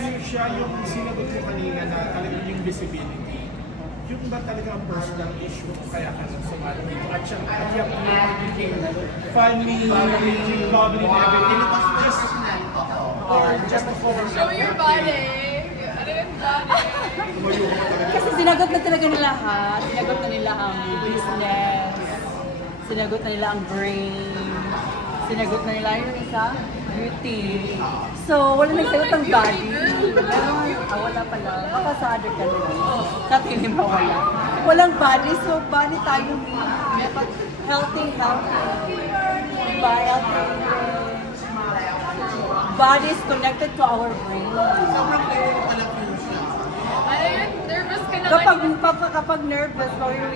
Fuchsia, yung sinagot mo kanina na talagang yung visibility, yung ba talaga ang personal issue kaya ka nang sumali dito? At yung magiging funny, lovely, and everything. Just, or just to cover Show your body. Ano yung body? Kasi sinagot na talaga nila lahat. Sinagot na nila ang business. Sinagot na nila ang brain. Sinagot na nila yung isa, beauty. So, wala nagsagot ng body. Wala pala. Baka sa other ka nila. Katilim pa wala. Walang body, so body tayo ni healthy. Diba? Healthy. Body is connected to our brain. Sobrang clear mo pala Fuchsia. Ano yun? Nervous ka na Kapag nervous, Ano yun?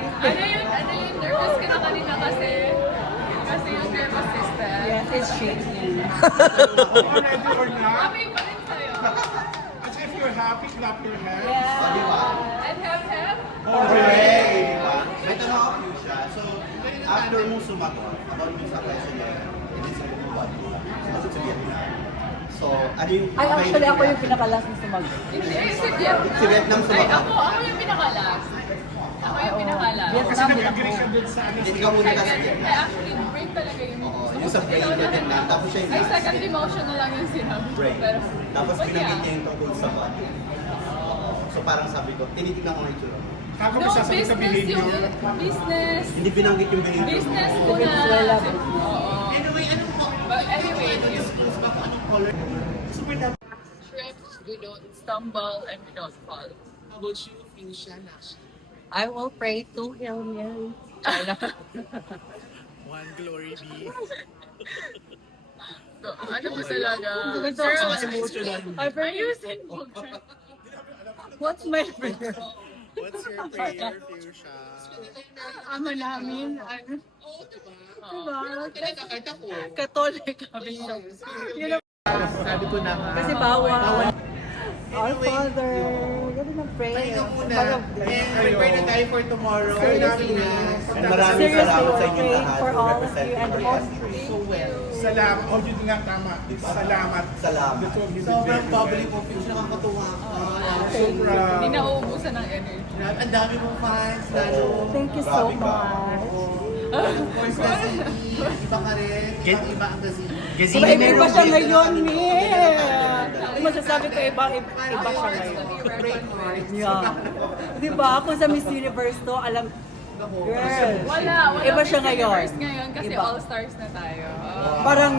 Nervous ka na kanina kasi yung nervous system. yes, it's shaking. ready or not. Happy pa rin sa'yo. As if you're happy, clap your hands. Yeah. And have. Hooray! Diba? May tanong ako Fuchsia. So, after mo sumagot about yung sa question niya, hindi sa buwan mo lang. Sumagot sa Vietnam. So, ano yung... Ay, actually, ako yung pinakalas na sumagot. Hindi, si Vietnam. Si Vietnam Ay, sumagot. ako yung pinakalas. Ako yung pinakalas. Kasi Vietnam din nag-agree ka ako. dun sa ano. Hindi ka muna kasi Second, Vietnam. actually, break talaga yung Oo, yung sa brain niya din na. Tapos siya yung Ay, last. second emotion na lang yung sinabi. Brain. Pero, Tapos but binanggit niya yeah. yung tungkol sa body. Oo. So parang sabi ko, tinitignan ko nga yung tsura mo. Kako No, mo sasabihin sa business behavior. yung business. Hindi binanggit yung behavior mo. Business Oo. muna. Venezuela. Oo. Anyway, anong But anyway, disclose ba kung anong color? Super dami. we don't stumble and we don't fall. How about you, Fuchsia, Nash? I will pray to Hail Mary. One glory be. So, ano ba talaga? Girl, emotional. Ayusin mo. What's my prayer? What's your prayer, Fuchsia? Ama namin, ano? Diba? Kinakakita ko. Catholic kami. Yun ang Sabi ko na nga. kasi bawal. Our Father. Ganun ang prayer. Pahinga muna. Parang- And prepare na tayo for tomorrow. Seriously. And maraming Seriously, salamat sa we're inyong praying lahat for all of you representing and our all country. so well. Salamat. Oh, yun nga, tama. Salamat. Salamat. That's what we did Sobrang very bubbly well. mo, Fuchsia. Nakakatuwa ka. Sobrang. Hindi nauubusan ng energy. Ang dami mong fans. Lalo. Thank you so Grabe ka. much. Of course, Gazini. Iba ka rin. Iba ang Gazini. Iba siya ngayon, masasabi ko iba siya ngayon. Yeah. Diba? Kung sa Miss Universe to, alam, girl, Wala iba siya Miss ngayon. Universe ngayon kasi Iba. all-stars na tayo. Parang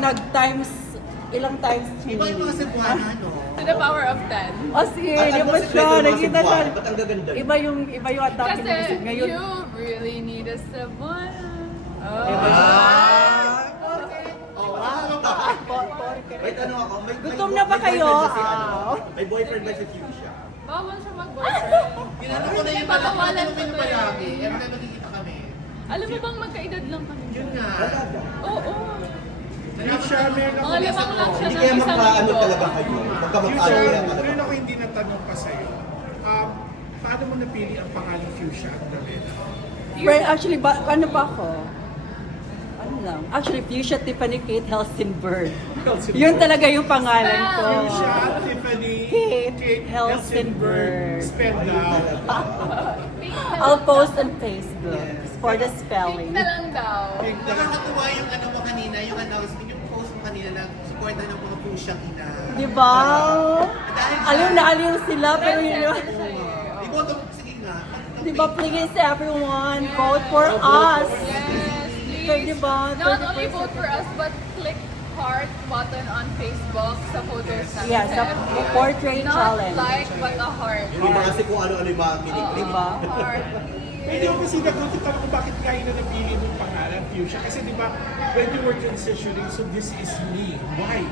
ilang times Iba yung mga Cebuana, no? To the power of 10. As in, iba siya, nakita siya. Ba't ang gaganda? Iba yung atake Kasi niya ngayon. you really need a Cebuana. Oh. Iba siya. Wait, ano ako? Gutom na ba kayo? May boyfriend ba si Fuchsia? Bawal siya mag-boyfriend. Ginano ko na yung Pagkawalan pala. ko to palagi. eh. Every time nakikita kami. Alam mo bang magkaedad lang kami? Yun nga. Oo. Fuchsia, meron ako. Mga limang lang siya Hindi ng kaya isang magkaano linggo. talaga kayo. Magkamag-ano Fuchsia, kaya talaga. meron ako hindi natanong pa sa'yo. Paano mo napili ang pangalan Fuchsia at Davina? Friend, actually, ano pa ako? Ano lang? Actually, Fuchsia Tiffany Kate Helsenberg. Yun talaga yung pangalan ko. Fuchsia, Tiffany, Kate Helsenberg. Spelled out. I'll post on Facebook for the spelling. Pink na lang daw. Nakakatuwa yung ano mo kanina, yung announcement, yung post mo kanina na support ng mga Fuchsia ina. Diba? Aliw na aliw sila, pero yun yun. Iboto, sige nga. Diba, please everyone, vote for us. Yes, So, please. diba, Not only vote for us, but click heart button on Facebook sa photos natin. Yeah, sa portrait Not challenge. like, but a heart. Yung iba kasi kung ano-ano yung mga kiniklik. Diba? Heart. Hindi ako kasi nagutot ako kung bakit kayo na napili mong pangalan Fuchsia. Kasi di ba, when you were transitioning, so this is me. Why?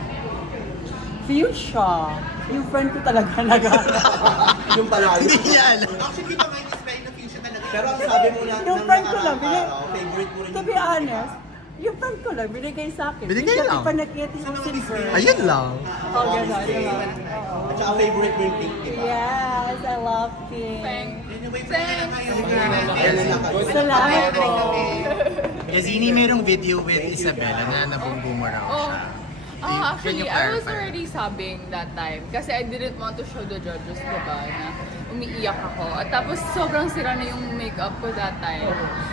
Fuchsia. Yung friend ko talaga Yung pala. Hindi niya alam. Actually, iba nga yung spelling na Fuchsia talaga. Pero ang sabi mo na, Yung friend ko lang, favorite mo rin to be honest, yung friend ko lang, binigay sa akin. Binigay Fuchsia lang? Tiffany Kate Helsenberg. Ayun lang. Oh, gano'n, diba? At saka favorite mo yung pink, di ba? Yes, I love pink. Thank Anyway, pwede na kayo. Yan na kayo. Salamat po. Gazini merong video with Isabella na nabumbumaraw Oh. siya. Actually, I was already sobbing that time kasi I didn't want to show the judges, diba, na umiiyak ako. At tapos sobrang sira na yung makeup ko that time.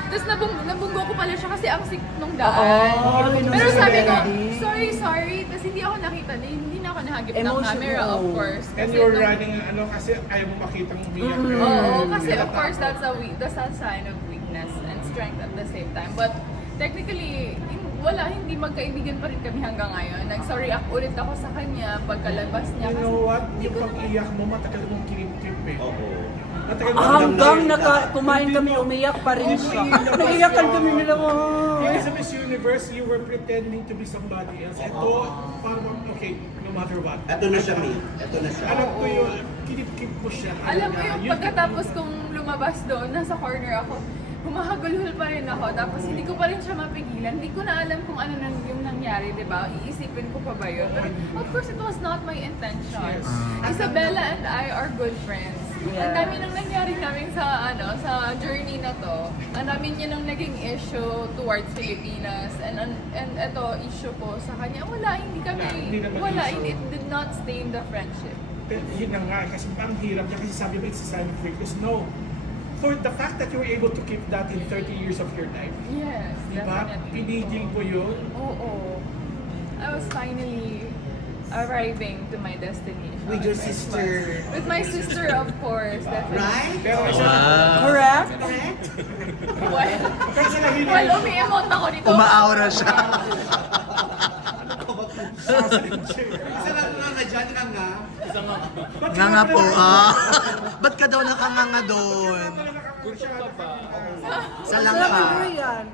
Tapos nabunggo ko pala siya kasi ang sick nung daan. Pero sabi ko, sorry. Tapos hindi ako nakita, hindi na ako nahagip ng camera, of course. And Kasi you're nung- running, kasi ayaw mo makitang umiyak. Oo, kasi of course that's a sign of weakness and strength at the same time. But technically, hindi magkaibigan pa rin kami hanggang ngayon. Nag-sorry ulit ako sa kanya pagkalabas niya. You Kasi know what? hindi Yung ko naman- pag-iyak mo, matagal mong kinip-kip eh. Oo. Matagal mo Hanggang damdamin. kumain kami, umiyak pa rin siya. Naiyakan kami nila mo. Kasi sa Miss Universe, you were pretending to be somebody else. Ito, parang, okay, no matter what. Ito na siya, May. Ito na siya. Alam ko yun, kinip-kip mo siya. Alam mo yung Yun- pagkatapos kong lumabas doon, nasa corner ako, humahagulhol pa rin ako, tapos hindi ko pa rin siya mapigilan. Hindi ko na alam kung ano yung nangyari, di ba? Iisipin ko pa ba yun? But of course, it was not my intention. Yes. Isabella and I are good friends. Ang dami nang nangyari namin sa journey na to. Ang dami niya nang naging issue towards Pilipinas. And ito, issue ko sa kanya, hindi Hindi naman wala, issue. it did not stain the friendship. Yun na nga, kasi ang hirap niya kasi sabi mo, it's a sign of weakness. No. For the fact that you were able to keep that in 30 years of your life, Yes, di ba? definitely. Pinigil ko yun. Oo. I was finally arriving to my destination. With your sister. With my sister, of course, definitely. Right? Pero isa, Correct? kasi nahihirap. Well, umi-emote ako dito. Umaaura siya. Isa lang nga dyan ka nga. Nga nga po, ba't ka daw nakanganga doon? Sa Sarap langka. ang yan.